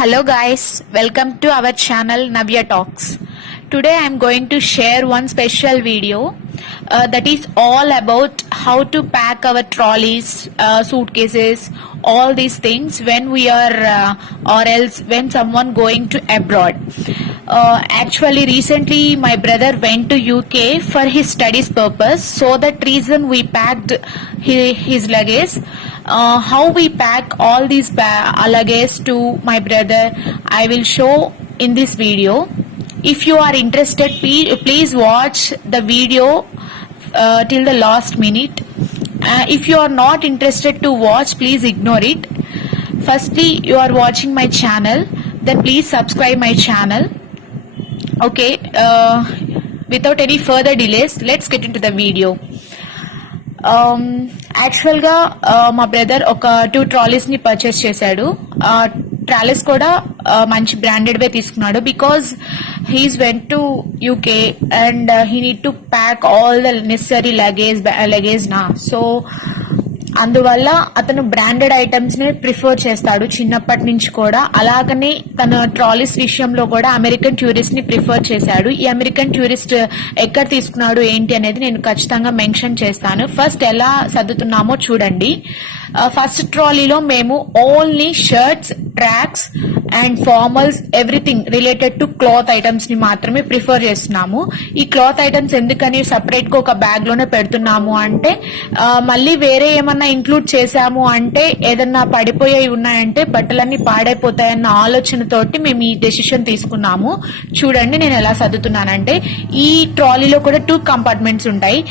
Hello guys, welcome to our channel Navya Talks. Today I am going to share one special video that is all about how to pack our trolleys, suitcases, all these things when we are or else when someone going to abroad. Actually recently my brother went to UK for his studies purpose, so that reason we packed his luggage. How we pack all these luggage to my brother, I will show in this video. If you are interested, please watch the video till the last minute. If you are not interested to watch, please ignore it. Firstly, you are watching my channel, then please subscribe my channel. Okay, without any further delays, let's get into the video. యాక్చువల్గా మా brother ఒక 2 trolleys ని purchase చేశాడు. Trolleys కూడా మంచి branded వే తీసుకున్నాడు, because he's vent to UK and he need to pack all the necessary luggage నా. So అందువల్ల అతను బ్రాండెడ్ ఐటమ్స్ ని ప్రిఫర్ చేస్తాడు చిన్నప్పటి నుంచి కూడా. అలాగనే తన ట్రాలీస్ విషయంలో కూడా అమెరికన్ టూరిస్ట్ ని ప్రిఫర్ చేశాడు. ఈ అమెరికన్ టూరిస్ట్ ఎక్కడ తీసుకున్నాడు ఏంటి అనేది నేను ఖచ్చితంగా మెన్షన్ చేస్తాను. ఫస్ట్ ఎలా సర్దుతున్నామో చూడండి. ఫస్ట్ ట్రాలీలో మేము only shirts, tracks and formals, everything related to cloth items ని మాత్రమే ప్రిఫర్ చేస్తున్నాము. ఈ క్లాత్ ఐటమ్స్ ఎందుకని సపరేట్ గా ఒక బ్యాగ్ లోనే పెడుతున్నాము అంటే, మళ్ళీ వేరే ఏమన్నా ఇంక్లూడ్ చేశాము అంటే ఏదన్నా పడిపోయి ఉన్నాయంటే బట్టలన్నీ పాడైపోతాయన్న ఆలోచనతోటి మేము ఈ డెసిషన్ తీసుకున్నాము. చూడండి నేను ఎలా సర్దుతున్నానంటే, ఈ ట్రాలీలో కూడా 2 కంపార్ట్మెంట్స్ ఉంటాయి.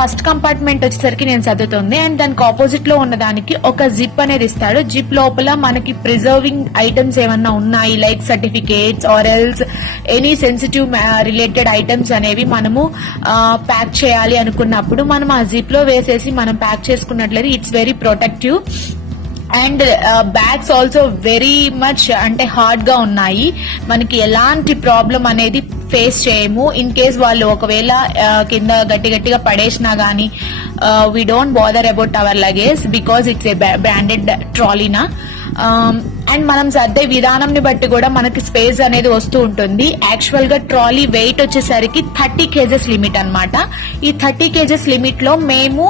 ఫస్ట్ కంపార్ట్మెంట్ వచ్చేసరికి నేను సర్దుతుంది, అండ్ దానికి ఆపోజిట్ లో ఉన్న దానికి ఒక జిప్ అనేది ఇస్తాడు. జిప్ లోపల మనకి ప్రిజర్వింగ్ ఐటమ్స్ ఏమన్నా ఉన్నాయి, like certificates or else any sensitive related items అనేవి మనము ప్యాక్ చేయాలి అనుకున్నప్పుడు మనం ఆ జిప్ లో వేసేసి మనం ప్యాక్ చేసుకున్నట్లయితే it's very protective. And bags also very much అంటే హార్డ్ గా ఉన్నాయి, మనకి ఎలాంటి ప్రాబ్లం అనేది ఫేస్ చేయము. ఇన్ కేస్ వాళ్ళు ఒకవేళ కింద గట్టిగా పడేసినా గానీ we don't bother about our luggage, because it's a branded ట్రాలీనా. అండ్ మనం సర్దే విధానం ని బట్టి కూడా మనకి స్పేస్ అనేది వస్తూ ఉంటుంది. యాక్చువల్ గా ట్రాలీ వెయిట్ వచ్చేసరికి 30 kgs లిమిట్ అన్నమాట. ఈ 30 kgs లిమిట్ లో మేము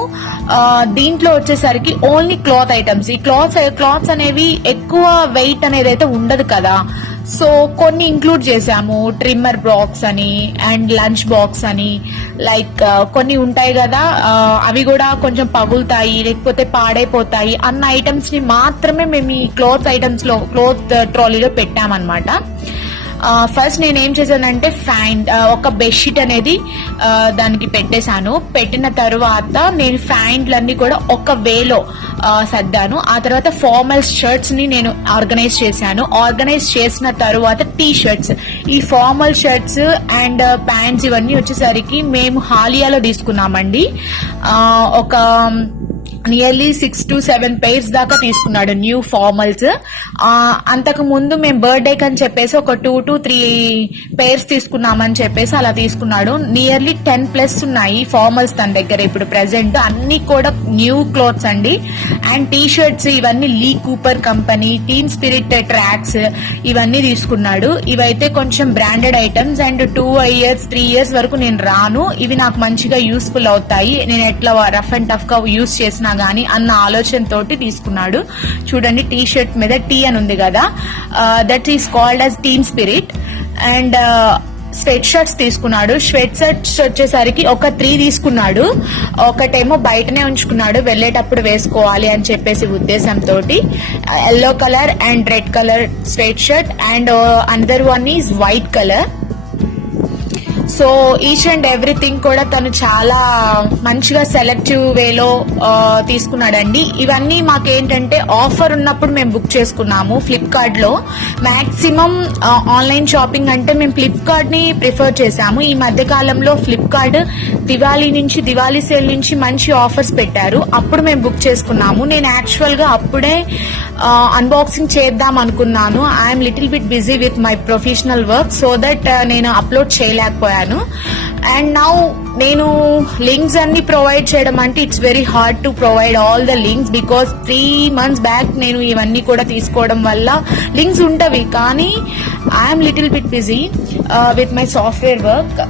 దీంట్లో వచ్చేసరికి ఓన్లీ క్లాత్ ఐటమ్స్, ఈ క్లాత్స్ అనేవి ఎక్కువ వెయిట్ అనేది అయితే ఉండదు కదా, సో కొన్ని ఇంక్లూడ్ చేసాము. ట్రిమ్మర్ బాక్స్ అని అండ్ లంచ్ బాక్స్ అని, లైక్ కొన్ని ఉంటాయి కదా, అవి కూడా కొంచెం పగులుతాయి లేకపోతే పాడైపోతాయి అన్న ఐటమ్స్ ని మాత్రమే మేము ఈ క్లాత్ ట్రాలీలో పెట్టామన్నమాట. ఫస్ట్ నేను ఏం చేశానంటే ఒక బెడ్షీట్ అనేది దానికి పెట్టేశాను. పెట్టిన తర్వాత నేను ఫ్యాంట్లన్నీ కూడా ఒక వేలో సర్దాను. ఆ తర్వాత ఫార్మల్ షర్ట్స్ ని నేను ఆర్గనైజ్ చేశాను. ఆర్గనైజ్ చేసిన తర్వాత టీ షర్ట్స్, ఈ ఫార్మల్ షర్ట్స్ అండ్ ప్యాంట్స్ ఇవన్నీ వచ్చేసరికి మేము హాలియాలో తీసుకున్నామండి. ఒక నియర్లీ 6 to 7 pairs దాకా తీసుకున్నాడు న్యూ ఫార్మల్స్. అంతకు ముందు మేము బర్త్డే అని చెప్పేసి ఒక 2 to 3 pairs తీసుకున్నామని చెప్పేసి అలా తీసుకున్నాడు. నియర్లీ 10+ ఉన్నాయి ఫార్మల్స్ తన దగ్గర ఇప్పుడు ప్రెసెంట్. అన్ని కూడా న్యూ క్లాత్స్ అండి. అండ్ టీ షర్ట్స్ ఇవన్నీ Lee Cooper company, team spirit tracks ఇవన్నీ తీసుకున్నాడు. ఇవైతే కొంచెం branded items, and 2 years 3 years వరకు నేను రాను, ఇవి నాకు మంచిగా యూస్ఫుల్ అవుతాయి, నేను ఎట్లా రఫ్ అండ్ టఫ్ గా యూస్ చేసినా గానీ అన్న ఆలోచన తోటి తీసుకున్నాడు. చూడండి టీ షర్ట్ మీద టీ అని ఉంది కదా, that is called as team spirit. And sweat shirts తీసుకున్నాడు. స్వెట్ షర్ట్స్ వచ్చేసరికి ఒక 3 తీసుకున్నాడు. ఒకటేమో బయటనే ఉంచుకున్నాడు, వెళ్లేటప్పుడు వేసుకోవాలి అని చెప్పేసి ఉద్దేశంతో. Yellow colour and red colour sweat shirt, and another one is white colour. So each and everything కూడా తను చాలా మంచిగా సెలెక్టివ్ వేలో తీసుకున్నాడండి. ఇవన్నీ మాకేంటంటే ఆఫర్ ఉన్నప్పుడు మేము బుక్ చేసుకున్నాము ఫ్లిప్కార్ట్ లో. మాక్సిమం ఆన్లైన్ షాపింగ్ అంటే మేము ఫ్లిప్కార్ట్ ని ప్రిఫర్ చేశాము. ఈ మధ్య కాలంలో ఫ్లిప్కార్ట్ దివాళీ సేల్ నుంచి మంచి ఆఫర్స్ పెట్టారు, అప్పుడు మేము బుక్ చేసుకున్నాము. నేను యాక్చువల్ గా అప్పుడే అన్బాక్సింగ్ చేద్దాం అనుకున్నాను. I'm little bit busy with my professional work, so that నేను అప్లోడ్ చేయలేకపోయాను. చేశాను. అండ్ నౌ నేను లింక్స్ అన్ని ప్రొవైడ్ చేయడం అంటే it's very hard to provide all the links, because 3 months back నేను ఇవన్నీ కూడా తీసుకోవడం వల్ల లింక్స్ ఉంటవి, కానీ I'm little bit busy with my software work.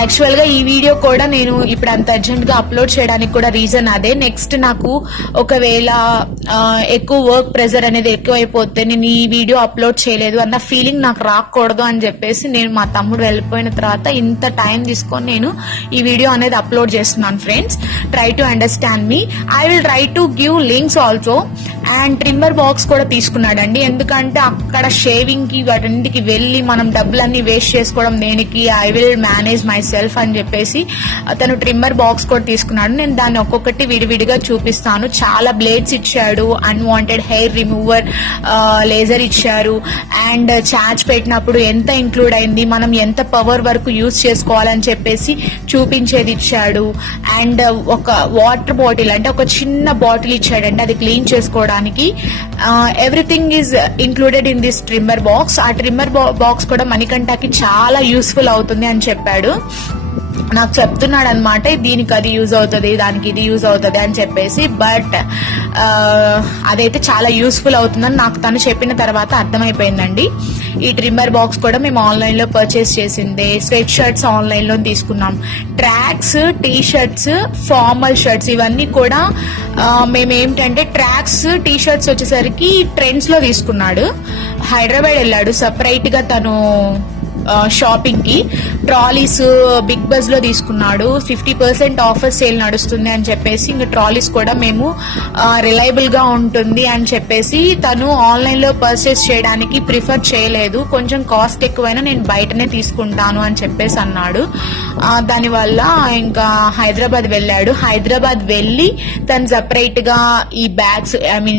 Actual గా ఈ వీడియో కూడా నేను ఇప్పుడు అంత అర్జెంట్ గా అప్లోడ్ చేయడానికి కూడా రీజన్ అదే. నెక్స్ట్ నాకు ఒకవేళ ఎక్కువ వర్క్ ప్రెజర్ అనేది ఎక్కువైపోతే నేను ఈ వీడియో అప్లోడ్ చేయలేదు అన్న ఫీలింగ్ నాకు రాకూడదు అని చెప్పేసి నేను మా తమ్ముడు వెళ్ళిపోయిన తర్వాత ఇంత టైం తీసుకొని నేను ఈ వీడియో అనేది అప్లోడ్ చేస్తున్నాను. Friends, try to understand me. I will try to give links also. And trimmer box కూడా తీసుకున్నాడండి, ఎందుకంటే అక్కడ షేవింగ్ కి వాటికి వెళ్ళి మనం డబ్బులన్నీ వేస్ట్ చేసుకోవడం దేనికి, I will manage my self అని చెప్పేసి అతను ట్రిమ్మర్ బాక్స్ కూడా తీసుకున్నాడు. నేను దాన్ని ఒక్కొక్కటి విడివిడిగా చూపిస్తాను. చాలా బ్లేడ్స్ ఇచ్చాడు, అన్వాంటెడ్ హెయిర్ రిమూవర్ లేజర్ ఇచ్చారు, అండ్ చార్జ్ పెట్టినప్పుడు ఎంత ఇంక్లూడ్ అయింది, మనం ఎంత పవర్ వరకు యూజ్ చేసుకోవాలని చెప్పేసి చూపించేది ఇచ్చాడు. అండ్ ఒక వాటర్ బాటిల్ అంటే ఒక చిన్న బాటిల్ ఇచ్చాడండి, అది క్లీన్ చేసుకోవడానికి. Everything is included in this trimmer box. ఆ ట్రిమ్మర్ బాక్స్ కూడా మణికంఠకి చాలా యూస్ఫుల్ అవుతుంది అని చెప్పాడు. నాకు చెప్తున్నాడు అనమాట, దీనికి అది యూజ్ అవుతుంది, దానికి ఇది యూజ్ అవుతుంది అని చెప్పేసి. బట్ అదైతే చాలా యూస్ఫుల్ అవుతుందని నాకు తను చెప్పిన తర్వాత అర్థమైపోయిందండి. ఈ ట్రిమ్మర్ బాక్స్ కూడా మేము ఆన్లైన్ లో పర్చేస్ చేసిందే. స్వెట్ షర్ట్స్ ఆన్లైన్ లో తీసుకున్నాం. Tracks, T shirts, formal shirts ఇవన్నీ కూడా మేము ఏంటంటే ట్రాక్స్, టీ షర్ట్స్ వచ్చేసరికి ట్రెండ్స్ లో తీసుకున్నాడు. హైదరాబాద్ వెళ్ళాడు సపరేట్ గా తను షాపింగ్ కి. ట్రాలీస్ బిగ్ బజ్ లో తీసుకున్నాడు. 50% ఆఫర్ సేల్ నడుస్తుంది అని చెప్పేసి ఇంకా ట్రాలీస్ కూడా మేము రిలయబుల్ గా ఉంటుంది అని చెప్పేసి తను ఆన్లైన్ లో పర్చేస్ చేయడానికి ప్రిఫర్ చేయలేదు. కొంచెం కాస్ట్ ఎక్కువైనా నేను బయటనే తీసుకుంటాను అని చెప్పేసి అన్నాడు. దానివల్ల ఇంకా హైదరాబాద్ వెళ్ళాడు. హైదరాబాద్ వెళ్ళి తను సపరేట్ గా ఈ బ్యాగ్స్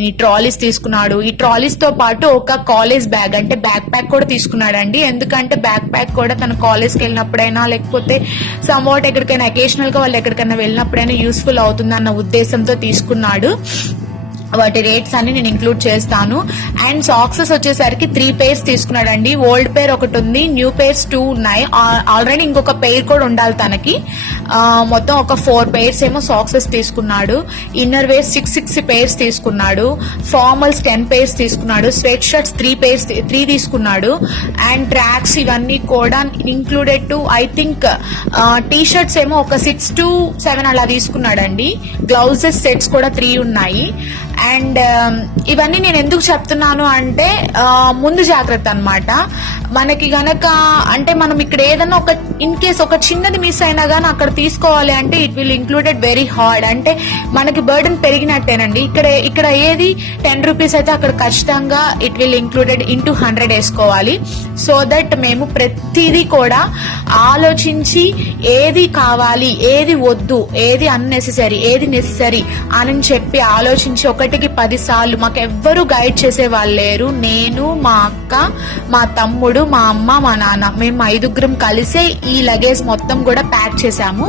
ఈ ట్రాలీస్ తీసుకున్నాడు. ఈ ట్రాలీస్ తో పాటు ఒక కాలేజ్ బ్యాగ్ అంటే బ్యాక్ ప్యాక్ కూడా తీసుకున్నాడండి. ఎందుకంటే బ్యాక్ ప్యాక్ కూడా తన కాలేజ్కి వెళ్ళినప్పుడైనా లేకపోతే సమ్వాట్ ఎక్కడికైనా అకేషనల్ గా వాళ్ళు ఎక్కడికైనా వెళ్ళినప్పుడైనా యూస్ఫుల్ అవుతుంది అన్న ఉద్దేశంతో తీసుకున్నాడు. వాటి రేట్స్ అన్ని నేను ఇంక్లూడ్ చేస్తాను. అండ్ సాక్సెస్ వచ్చేసరికి 3 pairs తీసుకున్నాడండి. ఓల్డ్ పేర్ ఒకటి ఉంది, న్యూ పేర్స్ 2 ఉన్నాయి. ఆల్రెడీ ఇంకొక పెయిర్ కూడా ఉండాలి తనకి. మొత్తం ఒక 4 pairs ఏమో సాక్సెస్ తీసుకున్నాడు. ఇన్నర్ వేర్స్ 6 pairs తీసుకున్నాడు. ఫార్మల్స్ 10 pairs తీసుకున్నాడు. స్వెట్ షర్ట్స్ 3 తీసుకున్నాడు. అండ్ ట్రాక్స్ ఇవన్నీ కూడా included to I think T shirts ఏమో ఒక 6 to 7 అలా తీసుకున్నాడండి. గ్లౌజెస్ సెట్స్ కూడా 3 ఉన్నాయి. అండ్ ఇవన్నీ నేను ఎందుకు చెప్తున్నాను అంటే ముందు జాగ్రత్త అన్నమాట. మనకి గనక అంటే మనం ఇక్కడ ఏదైనా ఒక ఇన్ కేస్ ఒక చిన్నది మిస్ అయినా గానీ అక్కడ తీసుకోవాలి అంటే it will included very hard. అంటే మనకి బర్డెన్ పెరిగినట్టేనండి. ఇక్కడ ఏది 10 రూపీస్ అయితే అక్కడ ఖచ్చితంగా ఇట్ విల్ ఇంక్లూడెడ్ ఇంటూ 100 వేసుకోవాలి. సో దట్ మేము ప్రతిదీ కూడా ఆలోచించి ఏది కావాలి, ఏది వద్దు, ఏది అన్నెసెసరీ, ఏది నెసెసరీ అని చెప్పి ఆలోచించి ఒకటికి 10 సార్లు మాకు ఎవ్వరూ గైడ్ చేసే వాళ్ళు లేరు. నేను, మా అక్క, మా తమ్ముడు, మా అమ్మ, మా నాన్న, మేము 5 కలిసే ఈ లగేజ్ మొత్తం కూడా ప్యాక్ చేశాము.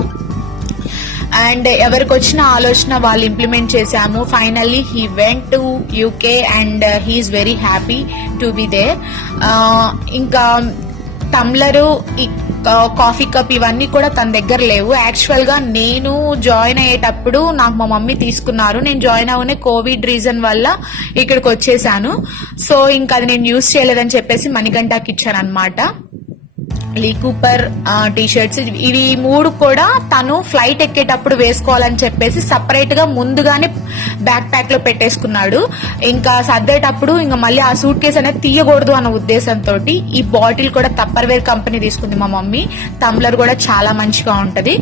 అండ్ ఎవరికి వచ్చిన ఆలోచన వాళ్ళు ఇంప్లిమెంట్ చేశాము. Finally he went to UK and he is very happy to be there. ఇంకా టమ్లరు, కాఫీ కప్ ఇవన్నీ కూడా తన దగ్గర లేవు. యాక్చువల్ గా నేను జాయిన్ అయ్యేటప్పుడు నాకు మా మమ్మీ తీసుకున్నారు. నేను జాయిన్ అవనే కోవిడ్ రీజన్ వల్ల ఇక్కడికి వచ్చేసాను. సో ఇంకా అది నేను యూజ్ చేయలేదని చెప్పేసి మణికంఠకి ఇచ్చాను అనమాట. లీ కూపర్ టీ షర్ట్స్ ఇవి 3 కూడా తను ఫ్లైట్ ఎక్కేటప్పుడు వేసుకోవాలని చెప్పేసి సపరేట్ గా ముందుగానే బ్యాక్ ప్యాక్ లో పెట్టేసుకున్నాడు. ఇంకా సర్దేటప్పుడు ఇంకా మళ్ళీ ఆ సూట్ కేసు అనేది తీయకూడదు అన్న ఉద్దేశంతో ఈ బాటిల్ కూడా టప్పర్వేర్ కంపెనీ తీసుకుంది మా మమ్మీ. టంబ్లర్ కూడా చాలా మంచిగా ఉంటది.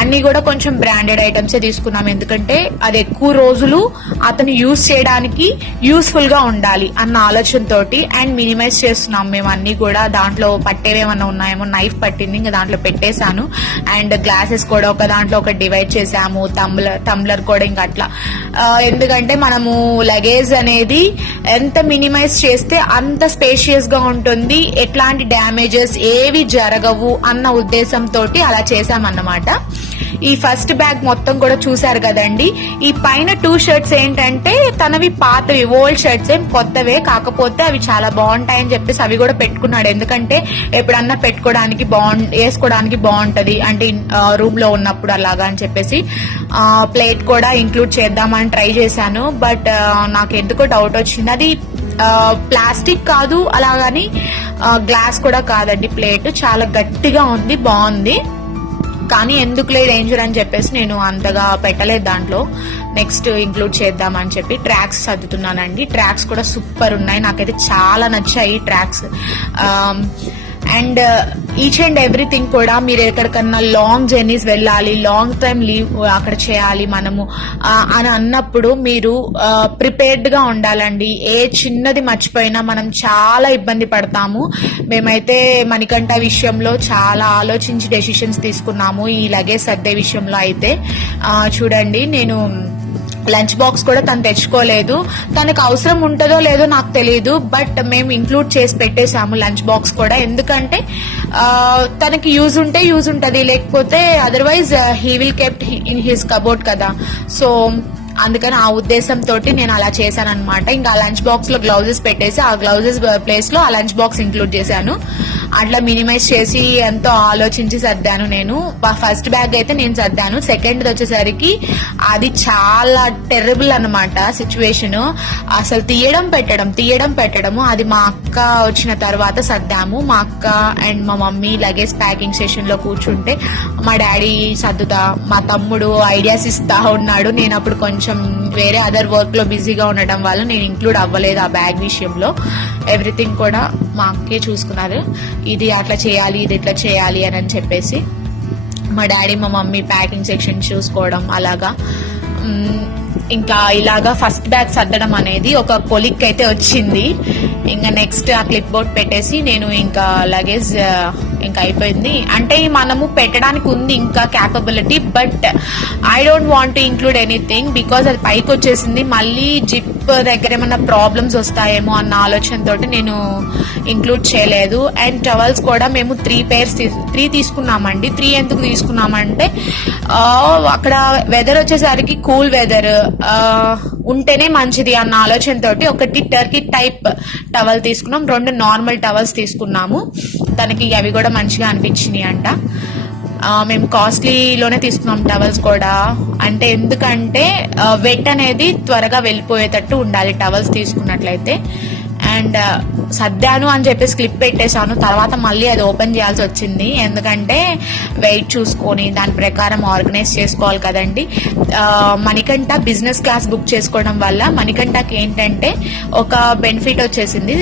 అన్ని కూడా కొంచెం బ్రాండెడ్ ఐటమ్సే తీసుకున్నాం, ఎందుకంటే అది ఎక్కువ రోజులు అతను యూజ్ చేయడానికి యూస్ఫుల్ గా ఉండాలి అన్న ఆలోచనతో. అండ్ మినిమైజ్ చేస్తున్నాం మేము అన్ని కూడా. దాంట్లో పట్టేవేమన్నా ఉన్నాయేమో, నైఫ్ పట్టింది ఇంకా దాంట్లో పెట్టేశాను. అండ్ గ్లాసెస్ కూడా ఒక దాంట్లో ఒక డివైడ్ చేసాము. టంబ్లర్ కూడా ఇంకా అట్లా. ఎందుకంటే మనము లగేజ్ అనేది ఎంత మినిమైజ్ చేస్తే అంత స్పేషియస్ గా ఉంటుంది, ఎట్లాంటి డ్యామేజెస్ ఏవి జరగవు అన్న ఉద్దేశంతో అలా చేశామన్నమాట. ఈ ఫస్ట్ బ్యాగ్ మొత్తం కూడా చూసారు కదండి. ఈ పైన 2 షర్ట్స్ ఏంటంటే తనవి పాతవి, ఓల్డ్ షర్ట్స్, ఏం కొత్తవే, కాకపోతే అవి చాలా బాగుంటాయని చెప్పేసి అవి కూడా పెట్టుకున్నాడు. ఎందుకంటే ఎప్పుడన్నా పెట్టుకోవడానికి వేసుకోవడానికి బాగుంటది అంటే రూమ్ లో ఉన్నప్పుడు అలాగా అని చెప్పేసి. ప్లేట్ కూడా ఇంక్లూడ్ చేద్దామని ట్రై చేశాను, బట్ నాకు ఎందుకో డౌట్ వచ్చింది. అది ప్లాస్టిక్ కాదు, అలాగని గ్లాస్ కూడా కాదండి. ప్లేట్ చాలా గట్టిగా ఉంది, బాగుంది. కానీ ఎందుకులే డేంజర్ అని చెప్పేసి నేను అంతగా పెట్టలేదు దాంట్లో. నెక్స్ట్ ఇంక్లూడ్ చేద్దామని చెప్పి ట్రాక్స్ సర్దుతున్నానండి. ట్రాక్స్ కూడా సూపర్ ఉన్నాయి, నాకైతే చాలా నచ్చాయి tracks. And each and everything కూడా మీరు ఎక్కడికన్నా లాంగ్ జర్నీస్ వెళ్ళాలి, లాంగ్ టైం లీవ్ అక్కడ చేయాలి మనము అని అన్నప్పుడు మీరు ప్రిపేర్డ్ గా ఉండాలండి. ఏ చిన్నది మర్చిపోయినా మనం చాలా ఇబ్బంది పడతాము. మేమైతే మణికంఠ విషయంలో చాలా ఆలోచించి డెసిషన్స్ తీసుకున్నాము ఈ లగేజ్ సర్దే విషయంలో. అయితే చూడండి, నేను లంచ్ బాక్స్ కూడా తను తెచ్చుకోలేదు. తనకు అవసరం ఉంటుందో లేదో నాకు తెలియదు, బట్ మేము ఇంక్లూడ్ చేసి పెట్టేశాము లంచ్ బాక్స్ కూడా. ఎందుకంటే తనకి యూజ్ ఉంటే యూజ్ ఉంటది, లేకపోతే otherwise he will kept in his cupboard కదా. సో అందుకని ఆ ఉద్దేశంతో నేను అలా చేశాను అనమాట. ఇంకా లంచ్ బాక్స్ లో గ్లౌజెస్ పెట్టేసి ఆ గ్లౌజెస్ ప్లేస్ లో ఆ లంచ్ బాక్స్ ఇంక్లూడ్ చేశాను. అట్లా మినిమైజ్ చేసి ఎంతో ఆలోచించి సర్దాను నేను. ఫస్ట్ బ్యాగ్ అయితే నేను సర్దాను. సెకండ్ వచ్చేసరికి అది చాలా టెర్రబుల్ అనమాట సిచ్యువేషన్. అసలు తీయడం పెట్టడము అది మా అక్క వచ్చిన తర్వాత సర్దాము. మా అక్క అండ్ మా మమ్మీ లగేజ్ ప్యాకింగ్ సెషన్ లో కూర్చుంటే మా డాడీ సర్దుతా, మా తమ్ముడు ఐడియాస్ ఇస్తా ఉన్నాడు. నేను అప్పుడు కొంచెం వేరే అదర్ వర్క్ లో బిజీగా ఉండటం వల్ల నేను ఇంక్లూడ్ అవ్వలేదు ఆ బ్యాగ్ విషయంలో. ఎవ్రీథింగ్ కూడా మా అక్కే చూసుకున్నారు. ఇది అట్లా చేయాలి, ఇది ఇట్లా చేయాలి అని చెప్పేసి. మా డాడీ మా మమ్మీ ప్యాకింగ్ సెక్షన్ చూసుకోవడం అలాగా. ఇంకా ఇలాగా ఫస్ట్ బ్యాగ్ సర్దడం అనేది ఒక కొలిక్ అయితే వచ్చింది. ఇంకా నెక్స్ట్ ఆ క్లిప్ బోర్డ్ పెట్టేసి నేను ఇంకా లగేజ్ ఇంకా అయిపోయింది. అంటే మనము పెట్టడానికి ఉంది ఇంకా capability, but I don't want to include anything because అది పైకి వచ్చేసింది. మళ్ళీ జిప్ దగ్గర ఏమన్నా ప్రాబ్లమ్స్ వస్తాయేమో అన్న ఆలోచనతో నేను ఇంక్లూడ్ చేయలేదు. అండ్ టవల్స్ కూడా మేము 3 తీసుకున్నామండి. 3 ఎందుకు తీసుకున్నామంటే అక్కడ వెదర్ వచ్చేసరికి కూల్ వెదర్ ఉంటేనే మంచిది అన్న ఆలోచనతో ఒకటి టర్కీ టైప్ టవల్ తీసుకున్నాం, 2 నార్మల్ టవల్స్ తీసుకున్నాము. తనకి అవి కూడా మంచిగా అనిపించినాయి అంట. మేము కాస్ట్లీలోనే తీసుకున్నాం టవల్స్ కూడా. అంటే ఎందుకంటే వెట్ అనేది త్వరగా వెళ్ళిపోయేటట్టు ఉండాలి టవల్స్ తీసుకున్నట్లయితే. అండ్ సర్దాను అని చెప్పేసి క్లిప్ పెట్టేశాను. తర్వాత మళ్ళీ అది ఓపెన్ చేయాల్సి వచ్చింది, ఎందుకంటే వెయిట్ చూసుకొని దాని ప్రకారం ఆర్గనైజ్ చేసుకోవాలి కదండి. మణికంఠ బిజినెస్ క్లాస్ బుక్ చేసుకోవడం వల్ల మణికంఠకి ఏంటంటే ఒక బెనిఫిట్ వచ్చేసింది.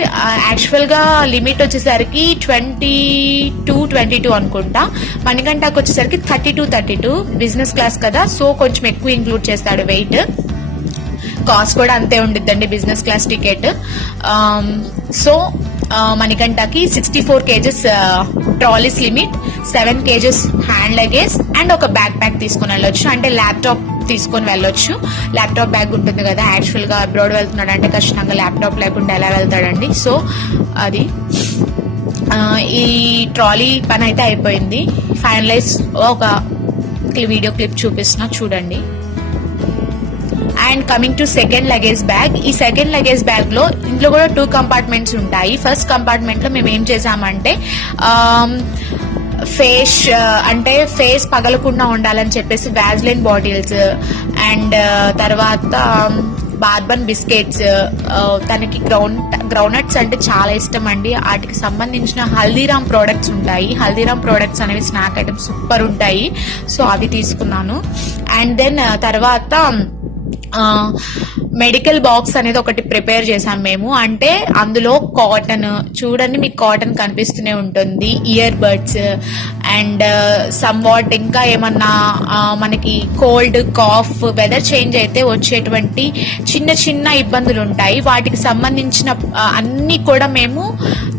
యాక్చువల్ గా లిమిట్ వచ్చేసరికి 22 అనుకుంటా. మణికంఠకి వచ్చేసరికి 32 బిజినెస్ క్లాస్ కదా, సో కొంచెం ఎక్కువ ఇంక్లూడ్ చేస్తాడు వెయిట్. కాస్ట్ కూడా అంతే ఉండిద్దండి బిజినెస్ క్లాస్ టికెట్. సో మణికంఠకి 64 kgs trolleys limit, 7 kgs hand luggage and ఒక బ్యాక్ ప్యాక్ తీసుకుని వెళ్ళొచ్చు. అంటే ల్యాప్టాప్ తీసుకొని వెళ్ళొచ్చు. ల్యాప్టాప్ బ్యాగ్ ఉంటుంది కదా, యాక్చువల్ గా అబ్రాడ్ వెళ్తున్నాడు అంటే ఖచ్చితంగా ల్యాప్టాప్ లేకుండా ఎలా వెళ్తాడండి. సో అది ఈ ట్రాలీ పని అయితే అయిపోయింది. ఫైనలైజ్ ఒక వీడియో క్లిప్ చూపిస్తున్నా చూడండి. And coming to second luggage bag. ఈ సెకండ్ లగేజ్ బ్యాగ్ లో ఇంట్లో కూడా 2 కంపార్ట్మెంట్స్ ఉంటాయి. ఫస్ట్ కంపార్ట్మెంట్ లో మేము ఏం చేసామంటే ఫేస్ పగలకుండా ఉండాలని చెప్పేసి వ్యాజ్లైన్ బాటిల్స్ అండ్ తర్వాత బార్బన్ బిస్కెట్స్, తనకి గ్రౌండ్నట్స్ అంటే చాలా ఇష్టం అండి. వాటికి సంబంధించిన హల్దీరామ్ ప్రోడక్ట్స్ ఉంటాయి. హల్దీరామ్ ప్రోడక్ట్స్ అనేవి స్నాక్ ఐటమ్స్ సూపర్ ఉంటాయి. సో అవి తీసుకున్నాను. అండ్ దెన్ తర్వాత మెడికల్ బాక్స్ అనేది ఒకటి ప్రిపేర్ చేసాం మేము. అంటే అందులో కాటన్, చూడండి మీకు కాటన్ కనిపిస్తూనే ఉంటుంది, ear buds and some what ఇంకా ఏమన్నా మనకి కోల్డ్ కాఫ్ వెదర్ చేంజ్ అయితే వచ్చేటువంటి చిన్న చిన్న ఇబ్బందులు ఉంటాయి. వాటికి సంబంధించిన అన్ని కూడా మేము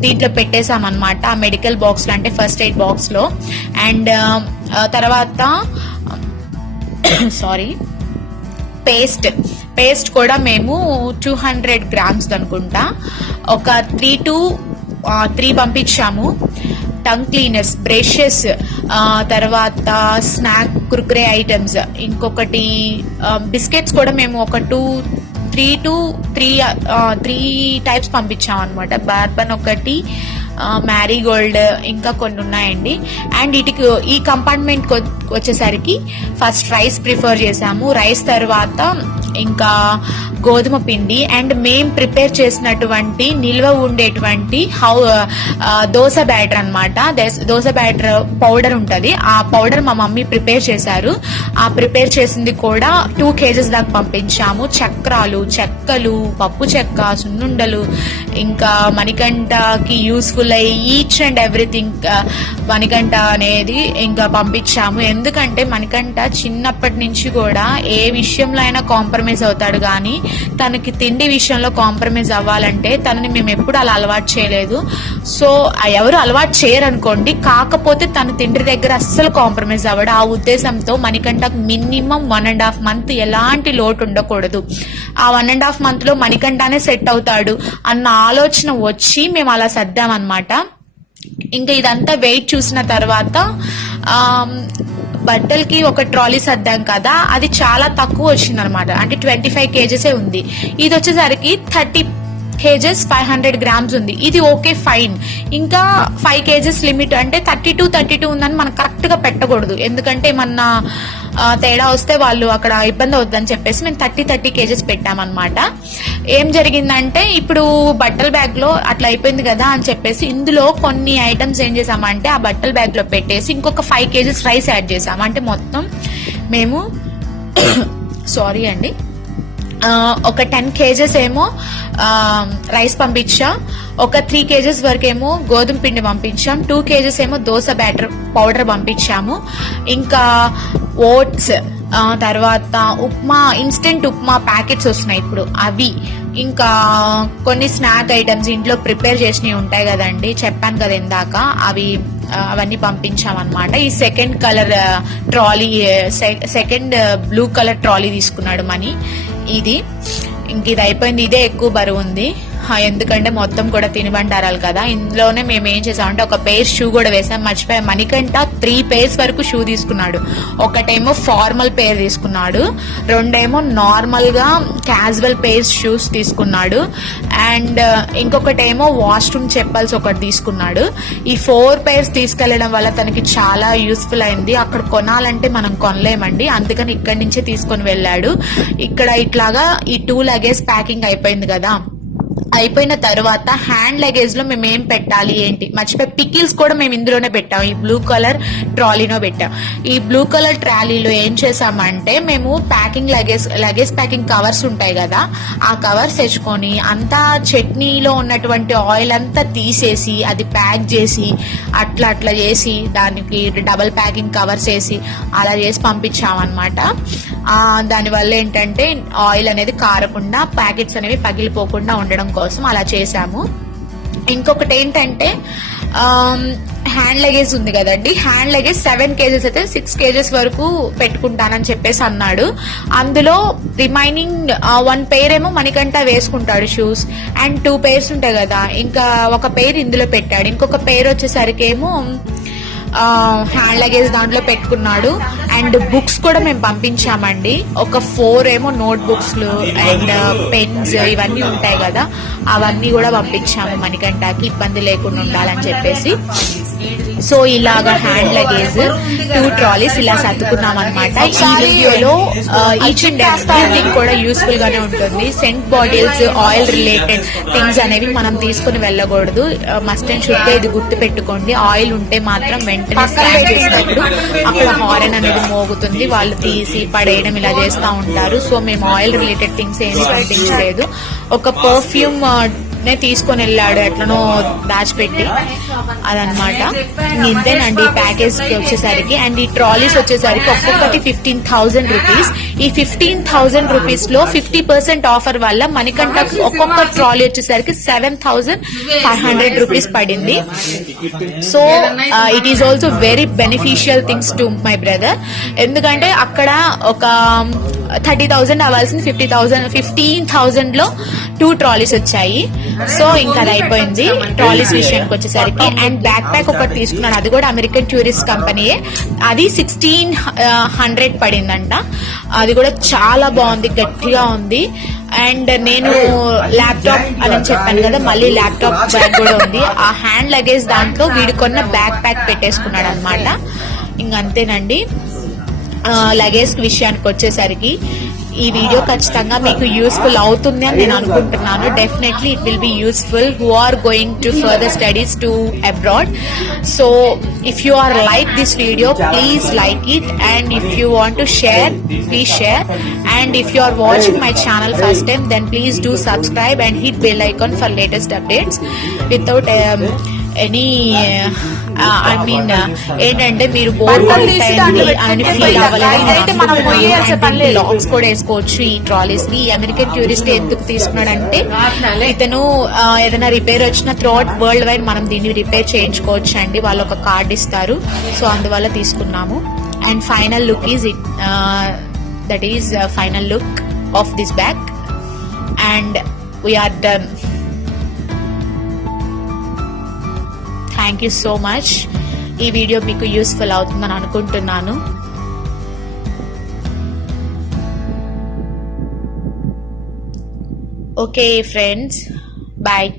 దీంట్లో పెట్టేసాం అనమాట ఆ మెడికల్ బాక్స్ లో, అంటే ఫస్ట్ ఎయిడ్ బాక్స్ లో. అండ్ తర్వాత సారీ పేస్ట్ కూడా మేము 200 grams అనుకుంటా ఒక 3 పంపించాము. టంగ్ క్లీనర్స్, బ్రషెస్, తర్వాత స్నాక్ కుర్కురే ఐటమ్స్, ఇంకొకటి బిస్కెట్స్ కూడా మేము ఒక త్రీ టైప్స్ పంపించాం అనమాట. బార్బన్ ఒకటి, మ్యారీగోల్డ్, ఇంకా కొన్ని ఉన్నాయండి. అండ్ ఈ కంపార్ట్మెంట్ వచ్చేసరికి ఫస్ట్ రైస్ ప్రిఫర్ చేసాము. రైస్ తర్వాత ఇంకా గోధుమ పిండి అండ్ మేం ప్రిపేర్ చేసినటువంటి నిల్వ ఉండేటువంటి దోశ బ్యాటర్ అన్నమాట. దోశ బ్యాటర్ పౌడర్ ఉంటది, ఆ పౌడర్ మా మమ్మీ ప్రిపేర్ చేశారు. ఆ ప్రిపేర్ చేసింది కూడా 2 kgs దాకా పంపించాము. చక్రాలు, చెక్కలు, పప్పు చెక్క, సున్నుండలు, ఇంకా మణికంఠకి యూస్ఫుల్ అయ్యి ఈచ్ అండ్ ఎవ్రీథింగ్ మణికంఠ అనేది ఇంకా పంపించాము. ఎందుకంటే మణికంఠ చిన్నప్పటి నుంచి కూడా ఏ విషయంలో అయినా కాంప్రమైజ్ అవుతాడు, కానీ తనకి తిండి విషయంలో కాంప్రమైజ్ అవ్వాలంటే తనని మేము ఎప్పుడు అలా అలవాటు చేయలేదు. సో ఎవరు అలవాటు చేయరు అనుకోండి, కాకపోతే తన తిండి దగ్గర అస్సలు కాంప్రమైజ్ అవ్వడు. ఆ ఉద్దేశంతో మణికంఠకు మినిమం 1.5 month ఎలాంటి లోటు ఉండకూడదు. ఆ 1.5 month లో మణికంఠనే సెట్ అవుతాడు అన్న ఆలోచన వచ్చి మేము అలా సర్దామన్నమాట. ఇంకా ఇదంతా వెయిట్ చూసిన తర్వాత బట్టలకి ఒక ట్రాలీ సర్దాం కదా, అది చాలా తక్కువ వచ్చింది అనమాట. అంటే 25 kgs ఉంది. ఇది వచ్చేసరికి 30 kgs 500 grams ఉంది. ఇది ఓకే, ఫైన్. ఇంకా 5 kgs లిమిట్ అంటే 32 ఉందని మనం కరెక్ట్ గా పెట్టకూడదు, ఎందుకంటే ఏమన్నా తేడా వస్తే వాళ్ళు అక్కడ ఇబ్బంది అవుతుందని చెప్పేసి మేము 30 kgs పెట్టామన్నమాట. ఏం జరిగిందంటే ఇప్పుడు బట్టల బ్యాగ్ లో అట్లా అయిపోయింది కదా అని చెప్పేసి ఇందులో కొన్ని ఐటమ్స్ ఏం చేసామంటే ఆ బట్టల బ్యాగ్ లో పెట్టేసి ఇంకొక 5 kgs రైస్ యాడ్ చేసాం. అంటే మొత్తం మేము సారీ అండి, ఒక 10 kgs ఏమో రైస్ పంపించాం, ఒక 3 kgs వరకు ఏమో గోధుమ పిండి పంపించాం, 2 kgs ఏమో దోశ బ్యాటర్ పౌడర్ పంపించాము, ఇంకా ఓట్స్, తర్వాత ఉప్మా, ఇన్స్టెంట్ ఉప్మా ప్యాకెట్స్ వస్తున్నాయి ఇప్పుడు అవి, ఇంకా కొన్ని స్నాక్ ఐటమ్స్ ఇంట్లో ప్రిపేర్ చేసినవి ఉంటాయి కదండి, చెప్పాను కదా ఇందాక, అవన్నీ పంపించామన్నమాట. ఈ second colour trolley, second blue colour trolley తీసుకున్నాడు మనీ. ఇది ఇంక ఇది అయిపోయింది. ఇదే ఎక్కువ బరువు ఉంది, ఎందుకంటే మొత్తం కూడా తినుబండారాలు కదా. ఇందులోనే మేము ఏం చేసామంటే ఒక పేర్ షూ కూడా వేసాం, మర్చిపోయాం. మణికంఠ 3 pairs వరకు షూ తీసుకున్నాడు. ఒకటేమో ఫార్మల్ పేర్ తీసుకున్నాడు, రెండేమో నార్మల్ గా క్యాజువల్ పేర్స్ షూస్ తీసుకున్నాడు, అండ్ ఇంకొకటేమో వాష్రూమ్ చెప్పల్స్ ఒకటి తీసుకున్నాడు. ఈ 4 pairs తీసుకెళ్లడం వల్ల తనకి చాలా యూస్ఫుల్ అయింది. అక్కడ కొనాలంటే మనం కొనలేమండి, అందుకని ఇక్కడి నుంచే తీసుకొని వెళ్ళాడు. ఇక్కడ ఇట్లాగా ఈ 2 luggage ప్యాకింగ్ అయిపోయింది కదా. అయిపోయిన తర్వాత హ్యాండ్ లగేజ్ లో మేము ఏం పెట్టాలి ఏంటి మర్చిపోయి, పికిల్స్ కూడా మేము ఇందులోనే పెట్టాం, ఈ బ్లూ కలర్ ట్రాలీలో పెట్టాం. ఈ బ్లూ కలర్ ట్రాలీలో ఏం చేసామంటే మేము లగేజ్ ప్యాకింగ్ కవర్స్ ఉంటాయి కదా, ఆ కవర్స్ తెచ్చుకొని అంతా చట్నీలో ఉన్నటువంటి ఆయిల్ అంతా తీసేసి అది ప్యాక్ చేసి అట్లా చేసి దానికి డబల్ ప్యాకింగ్ కవర్స్ వేసి అలా చేసి పంపించామన్నమాట. దానివల్ల ఏంటంటే ఆయిల్ అనేది కారకుండా, ప్యాకెట్స్ అనేవి పగిలిపోకుండా ఉండడం కోసం అలా చేసాము. ఇంకొకటి ఏంటంటే హ్యాండ్ లగేజ్ ఉంది కదండి, హ్యాండ్ లగేజ్ 7 kgs అయితే 6 kgs వరకు పెట్టుకుంటానని చెప్పేసి అన్నాడు. అందులో రిమైనింగ్ 1 pair ఏమో మణికంఠ వేసుకుంటాడు షూస్, అండ్ 2 pairs ఉంటాయి కదా, ఇంకా ఒక పేర్ ఇందులో పెట్టాడు. ఇంకొక పేర్ వచ్చేసరికి ఏమో హ్యాండ్ లగేజ్ దాంట్లో పెట్టుకున్నాడు. అండ్ బుక్స్ కూడా మేము పంపించామండి, ఒక 4 ఏమో నోట్ బుక్స్ అండ్ పెన్స్ ఇవన్నీ ఉంటాయి కదా, అవన్నీ కూడా పంపించాము మణికంఠకి ఇబ్బంది లేకుండా ఉండాలని చెప్పేసి. సో ఇలాగా హ్యాండ్ లగేజ్ 2 trolleys ఇలా సర్దుకున్నాం అనమాట. ఈ వీడియోలో ఈచ్ అండ్ ఎవ్రీథింగ్ కూడా యూస్ఫుల్ గానే ఉంటుంది. Cent bottles, oil related things అనేవి మనం తీసుకుని వెళ్ళకూడదు, మస్ట్ అండ్ షుడ్ గా ఇది గుర్తు పెట్టుకోండి. ఆయిల్ ఉంటే మాత్రం వెంటనే స్కాన్ చేసినప్పుడు అక్కడ హారన్ అనేది మోగుతుంది, వాళ్ళు తీసి పడేయడం ఇలా చేస్తూ ఉంటారు. సో మేము ఆయిల్ రిలేటెడ్ థింగ్స్ ఏమీ పంపించలేదు. ఒక పర్ఫ్యూమ్ నే తీసుకొని వెళ్ళాడు ఎట్లనో దాచిపెట్టి, అదనమాట. ఇంతేనండి ప్యాకేజ్ వచ్చేసరికి. అండ్ ఈ ట్రాలీస్ వచ్చేసరికి ఒక్కొక్కటి 15,000 రూపీస్. ఈ 15,000 రూపీస్ లో 50% ఆఫర్ వల్ల మణికంఠకు ఒక్కొక్క ట్రాలీ వచ్చేసరికి 7,500 రూపీస్ పడింది. So it is also very beneficial things to my brother, ఎందుకంటే అక్కడ ఒక 30,000 అవ్వాల్సింది 15,000 లో 2 ట్రాలీస్ వచ్చాయి. సో ఇంకా అది అయిపోయింది ట్రాలీస్ విషయానికి వచ్చేసరికి. అండ్ బ్యాక్ ప్యాక్ ఒకటి తీసుకున్నాను, అది కూడా అమెరికన్ టూరిస్ట్ కంపెనీయే. అది 1600 పడిందంట. అది కూడా చాలా బాగుంది, గట్టిగా ఉంది. అండ్ నేను ల్యాప్టాప్ అని చెప్పాను కదా, మళ్ళీ ల్యాప్టాప్ బ్యాగ్ కూడా ఉంది. ఆ హ్యాండ్ లగేజ్ దాంట్లో వీడు కొన్న బ్యాక్ ప్యాక్ పెట్టేసుకున్నాడు అనమాట. ఇంకంతేనండి. లగేజ్ విషయానికి వచ్చేసరికి ఈ వీడియో ఖచ్చితంగా మీకు యూస్ఫుల్ అవుతుంది అని నేను అనుకుంటున్నాను. Definitely it will be useful who are going to further studies to abroad. So if you are like this video, please like it, and if you want to share, please share. And if you are watching my channel first time, then please do subscribe and hit bell icon for latest updates without any ఏంటంటే మీరు bore అని feel అవ్వాలి. లాక్స్ కూడా వేసుకోవచ్చు ఈ trolleys ని. American tourist ఎందుకు తీసుకున్నాడంటే ఇతను ఏదైనా రిపేర్ వచ్చినా త్రూఅవుట్ వరల్డ్ వైడ్ మనం దీన్ని రిపేర్ చేయించుకోవచ్చు అండి, వాళ్ళు ఒక కార్డ్ ఇస్తారు. సో అందువల్ల తీసుకున్నాము. And final look is it, that is final look of this bag. And we are done. Thank you so much. ఈ వీడియో మీకు యూస్ఫుల్ అవుతుందని అనుకుంటున్నాను. Okay friends, bye.